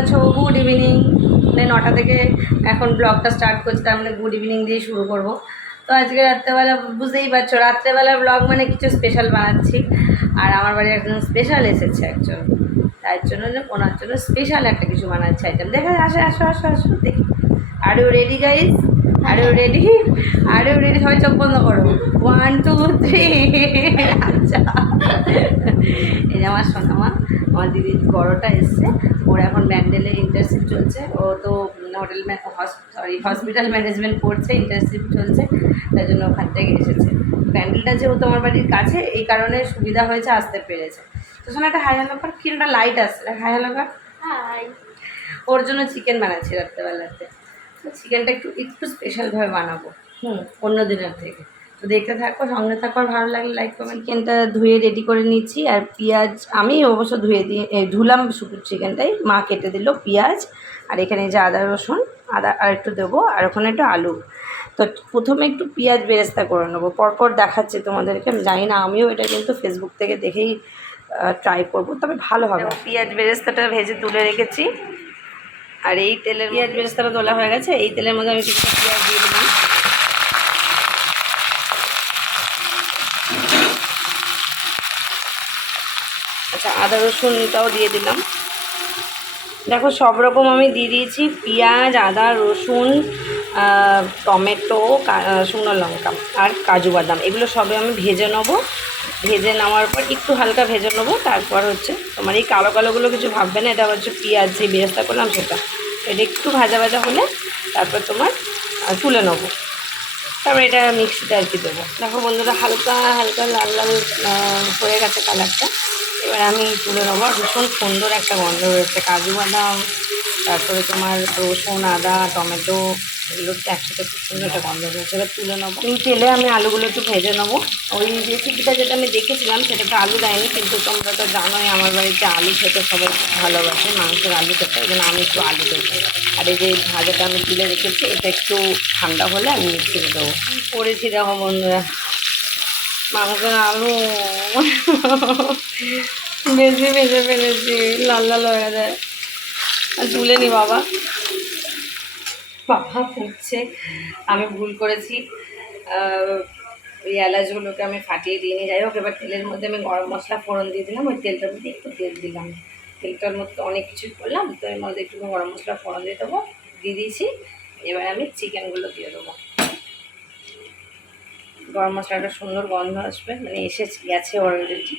আছো? Good evening মানে নটা থেকে এখন ব্লগটা স্টার্ট করছি, তার মানে গুড ইভিনিং দিয়ে শুরু করব। তো আজকে রাত্রেবেলা বুঝতেই পারছ, রাত্রেবেলা ব্লগ মানে কিছু স্পেশাল বানাচ্ছি। আর আমার বাড়ি একজন স্পেশাল এসেছে একজন। তার জন্য যে ওনার জন্য স্পেশাল একটা কিছু বানাচ্ছে আইটেম দেখা আসে, আসো আসো আসো, দেখি। Are you ready guys are ready are ready সবাই চোখ বন্ধ করো। ওয়ান টু থ্রি আচ্ছা। এই যে আমার সোনামা আমার দিদির বড়টা এসছে। ওর এখন ব্যান্ডেলে ইন্টার্নশিপ চলছে। ও তো হোটেল সরি হসপিটাল ম্যানেজমেন্ট পড়ছে ইন্টার্নশিপ চলছে। তাই জন্য ওখান থেকে এসেছে। প্যান্ডেলটা যেহেতু আমার বাড়ির কাছে এই কারণে সুবিধা হয়েছে আসতে পেরেছে। তো শোনা একটা হাই হ্যালো কর কি একটা লাইট আসছে হাই হ্যালো কর ওর জন্য চিকেন বানাচ্ছি রাত্রেবেলাতে। তো চিকেনটা একটু একটু স্পেশাল-ভাবে বানাবো। হুম। অন্য দিনের থেকে। তো দেখতে থাকো সঙ্গে থাকো আর ভালো লাগলে লাইক কমেন্ট চিকেনটা ধুয়ে রেডি করে নিচ্ছি আর পেঁয়াজ আমি অবশ্য ধুয়ে দিয়ে ধুলাম শুধু চিকেনটাই। মা কেটে দিল পেঁয়াজ আর এখানে যে আদা রসুন আদা আর একটু দেবো আর ওখানে একটু আলু। তো প্রথমে একটু পেঁয়াজ বেরেস্তা করে নেব। পরপর দেখাচ্ছে তোমাদেরকে আমি জানি না আমিও এটা কিন্তু ফেসবুক থেকে দেখেই ট্রাই করব তবে ভালো হবে। পেঁয়াজ বেরেস্তাটা ভেজে তুলে রেখেছি। আর এই তেলের পেঁয়াজ বেরেস্তাটা তোলা হয়ে গেছে। এই তেলের মধ্যে আমি কিছুটা পেঁয়াজ দিয়ে দিলাম। আচ্ছা আদা রসুনটাও দিয়ে দিলাম। দেখো সব রকম আমি দিয়ে দিয়েছি। পেঁয়াজ, আদা, রসুন টমেটো শুকনো লঙ্কা আর কাজু বাদাম। এগুলো সবে আমি ভেজে নেব। ভেজে নেওয়ার পর একটু হালকা ভেজে নেব। তারপর হচ্ছে তোমার এই কালো কালোগুলো কিছু ভাববে না, এটা হচ্ছে পেঁয়াজ যে বেরেস্তা করলাম সেটা। এটা একটু ভাজা ভাজা হলে তারপর তোমার তুলে নেব। তারপর এটা মিক্সিতে আর কি দেবো। দেখো বন্ধুরা, হালকা হালকা লাল লাল হয়ে গেছে কালারটা। এবার আমি তুলে নেব। আর ভীষণ সুন্দর একটা গন্ধ রয়েছে। কাজু বাদাম, তারপরে তোমার রসুন, আদা, টমেটো এগুলো একসাথে খুব সুন্দর গন্ধ রয়েছে এবার তুলে নেব। এই তেলে আমি আলুগুলো একটু ভেজে নেব। ওই রেসিপিটা যেটা আমি দেখেছিলাম সেটাতে আলু দেয়নি, কিন্তু তোমরা তো জানোই আমার বাড়িতে আলু খেতে সবাই ভালোবাসে, মাংসের আলু খেতে, ওই আমি একটু আলু দেবো। আর এই যে ভাজাটা আমি তুলে রেখেছি, এটা একটু ঠান্ডা হলে আমি মিক্সিতে দেবো। করেছি দেখো বন্ধুরা। মাংসের আলু, বেশি ভেজে ফেলেছি, লাল লাল হয়ে যায়। তুলে নি বাবা। বাবা ফুটছে আমি ভুল করেছি। ওই এলাচগুলোকে আমি ফাটিয়ে দিয়ে নিয়ে যাই হোক, এবার তেলের মধ্যে আমি গরম মশলা, ফোড়ন দিয়ে দিলাম। ওই তেলটার মধ্যে একটু তেল দিলাম। তেলটার মধ্যে অনেক কিছুই করলাম। তো এর মধ্যে একটু গরম মশলা, ফোড়ন দিয়ে দেবো। দিয়ে দিয়েছি। এবার আমি চিকেনগুলো দিয়ে দেবো। গরম মশলাটা সুন্দর গন্ধ আসবে। মানে এসে গেছে অলরেডি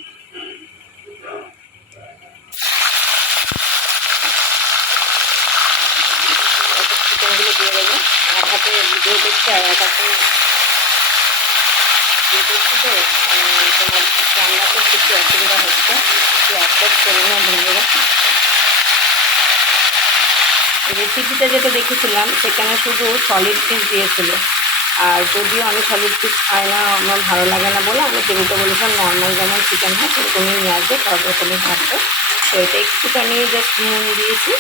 চিকেনগুলো দিয়ে দেবো এক ভিডিও করছি আর এক হাতে দিয়ে করছি তো তোমার রান্না করতে একটু অসুবিধা হচ্ছে একটু অ্যাডজাস্ট করে না বন্ধুরা রেসিপিটা যেটা দেখেছিলাম, সেখানে শুধু সলিড পিস দিয়েছিল। আর যদিও আমি সলিড পিস খাই না, আমার ভালো লাগে না বলে, আমি তেলুতে বলেছিলাম নর্মাল যেমন চিকেন হয়, সেরকমই নিয়ে আসবে, সব রকমই থাকবে। তো এটা একটুখানি জাস্ট নুন দিয়েছি।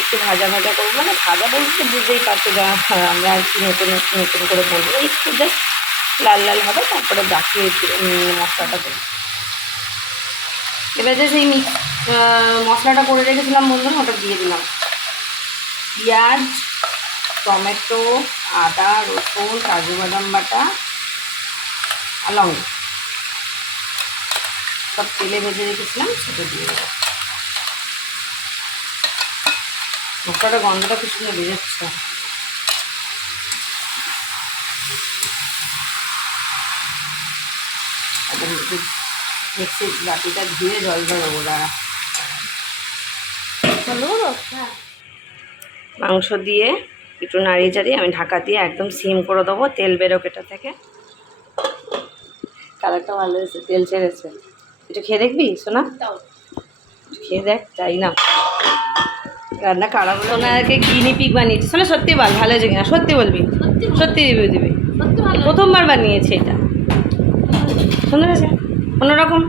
একটু ভাজা ভাজা করব। মানে ভাজা বলতে বুঝতেই পারছ যা আমরা আর কি নতুন নতুন করে বলব। একটু জাস্ট লাল লাল হবে, তারপরে বাকি মশলাটা দেবো এবার যে সেই মিক্স মশলাটা করে রেখেছিলাম বন্ধুরা ওটা দিয়ে দিলাম। পেঁয়াজ, টমেটো, আদা, রসুন, কাজু বাদাম বাটা, আর লঙ্কা। সব তেলে ভেজে রেখেছিলাম, সেটা দিয়ে দেবো মশলাটা গন্ধটা খুব সুন্দর বেরোচ্ছে বাটিটা ধুয়ে জল ধরবো দাঁড়া। হ্যাঁ। মাংস দিয়ে একটু নাড়িয়ে চাড়িয়ে আমি ঢাকা দিয়ে একদম সিম করে দেবো তেল বেরোক এটা থেকে। কালারটা ভালো হয়েছে তেল ছেড়েছে। একটু খেয়ে দেখবি শোনা খেয়ে দেখ চাই না রান্না খারাপ হলো ওনাকে গিনি পিক বানিয়েছি। শোনা সত্যি বল ভালো হয়েছে কিনা? সত্যি বলবি? সত্যি সত্যি দিবি? দিবি প্রথমবার বানিয়েছে এটা। সুন্দর অন্যরকম অন্যরকম?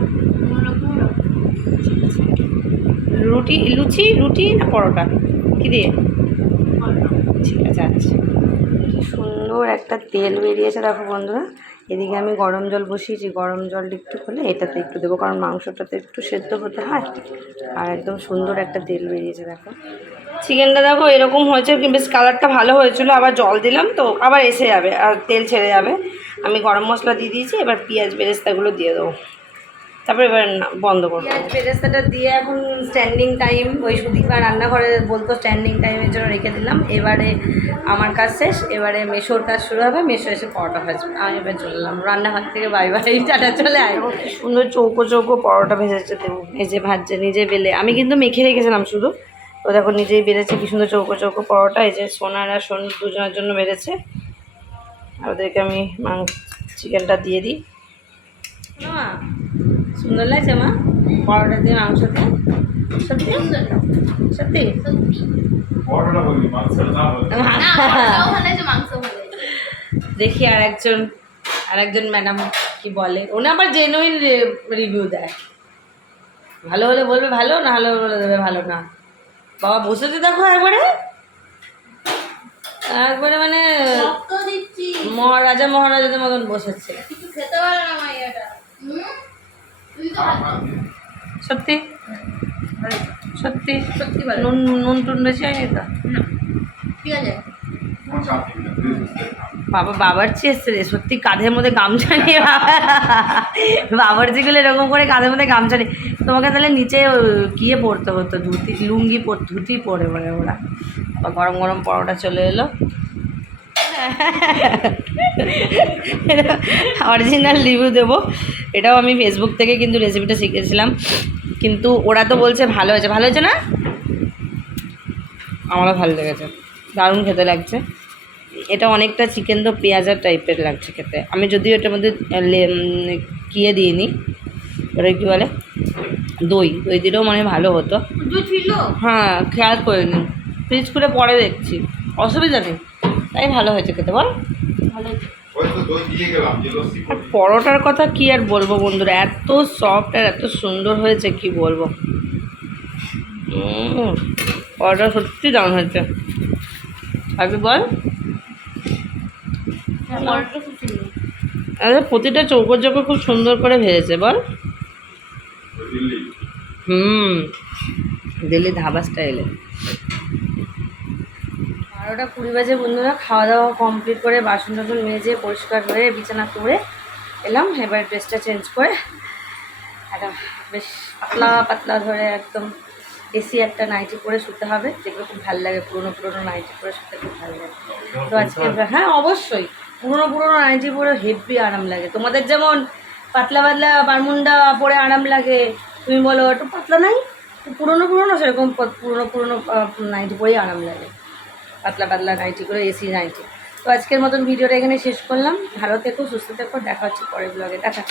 রুটি লুচি রুটি না পরোটা? কি দিয়ে? ঠিক আছে আচ্ছা। সুন্দর একটা তেল বেরিয়েছে দেখো বন্ধুরা। এদিকে আমি গরম জল বসিয়েছি, গরম জলটা একটু হলে এটাতে একটু দেবো, কারণ মাংসটাতে একটু সেদ্ধ হতে হয় আর একদম সুন্দর একটা তেল বেরিয়েছে, দেখো। চিকেনটা দেখো এরকম হয়েছে বেশ কালারটা ভালো হয়েছিল, আবার জল দিলাম তো, আবার এসে যাবে আর তেল ছেড়ে যাবে। আমি গরম মশলা দিয়ে দিয়েছি, এবার পেঁয়াজ বেরেস্তাগুলো দিয়ে দেবো। তারপরে এবার না- বন্ধ করব। বেরেস্তাটা দিয়ে এখন স্ট্যান্ডিং টাইম ওই সুদীপা রান্নাঘরে বলতো স্ট্যান্ডিং টাইমের জন্য রেখে দিলাম। এবারে আমার কাজ শেষ এবারে মেশোর কাজ শুরু হবে মেশো এসে পরোটা ভাজবে। আমি এবার চলে এলাম রান্নাঘর থেকে বাই বাই টাটা চলে আয়। সুন্দর চৌকো চৌকো পরোটা ভেজেছে দেবো এই যে ভাজছে নিজে বেলে। আমি কিন্তু মেখে রেখেছিলাম শুধু। ও দেখো নিজেই বেড়েছে কি সুন্দর চৌকো চৌকো পরোটা। এই যে সোনার আর সোন দুজনের জন্য বেড়েছে আর ওদেরকে আমি মাংস চিকেনটা দিয়ে দিই। সুন্দর লাগছে মা। পরোটা দিয়ে মাংস দিয়ে। সত্যি? সত্যি। দেখি আর একজন আর একজন ম্যাডাম কি বলে। উনি আবার জেনুইন রিভিউ দেয়। ভালো হলে বলবে ভালো না হলে বলে দেবে ভালো না। বাবা বসে বসেছে দেখো একবারে। একবারে মানে মহারাজা মহারাজাদের মতন বসেছে। খেতে পারে না মাইয়াটা হুম? তুই তো ভালো। সত্যি? সত্যি? সত্যি নুন নুন টুন বেশি হয়নি তো। বাবা বাবার চেয়ে এসছে রে সত্যি কাঁধের মধ্যে গামছা নিয়ে বাবার যেগুলো এরকম করে কাঁধের মধ্যে গামছা নিয়ে তোমাকে তাহলে নিচে গিয়ে পড়তে হতো ধুতি লুঙ্গি পর ধুতি পরে মানে ওরা। আবার গরম গরম পরোটা চলে এলো। অরিজিনাল রিভিউ দেবো। এটাও আমি ফেসবুক থেকে কিন্তু রেসিপিটা শিখেছিলাম। কিন্তু ওরা তো বলছে ভালো হয়েছে। ভালো হয়েছে না? আমারও ভালো লেগেছে। দারুণ খেতে লাগছে। এটা অনেকটা চিকেন তো পেঁয়াজার টাইপের লাগছে খেতে। আমি যদিও এটার মধ্যে কিয়ে দিইনি। ওটা কী বলে? দই। দই দিলেও মানে ভালো হতো। ছিল? হ্যাঁ খেয়াল করিনি। ফ্রিজ করে পরে দেখছি। অসুবিধা নেই। তাই ভালো হয়েছে খেতে বল। ভালো হয়েছে। ওই তো দই দিয়ে গেলাম যে লস্যি আর পরোটার কথা কি আর বলব বন্ধুরা এত সফট আর এত সুন্দর হয়েছে কি বলব। পরোটা সত্যি দাম হয়েছে। আগে বল। সুন্দর। আরে প্রতিটা চৌকো চৌকো খুব সুন্দর করে ভেজেছে বল। হুম দিল্লি ধাবা স্টাইলে বারোটা কুড়ি বাজে বন্ধুরা খাওয়া দাওয়া কমপ্লিট করে বাসন টাসন মেজে পরিষ্কার হয়ে বিছানা করে এলাম। এবার ড্রেসটা চেঞ্জ করে একটা বেশ পাতলা পাতলা ধরে একদম এসি একটা নাইটি পরে শুতে হবে। যেগুলো খুব ভালো লাগে পুরোনো পুরোনো নাইটি পরে শুতে খুব ভালো লাগে। তো আজকে হ্যাঁ অবশ্যই। পুরোনো পুরোনো নাইটি পরে হেভি আরাম লাগে। তোমাদের যেমন পাতলা পাতলা বারমুন্ডা পরে আরাম লাগে তুমি বলো একটু পাতলা নাই? তো পুরোনো পুরোনো সেরকম পুরোনো পুরোনো নাইটি পরেই আরাম লাগে। পাতলা পাতলা নাইটি করে এসি নাইটি তো আজকের মতন ভিডিওটা এখানে শেষ করলাম। ভালো থেকো, সুস্থ থেকো, দেখা হচ্ছে পরের ব্লগে দেখা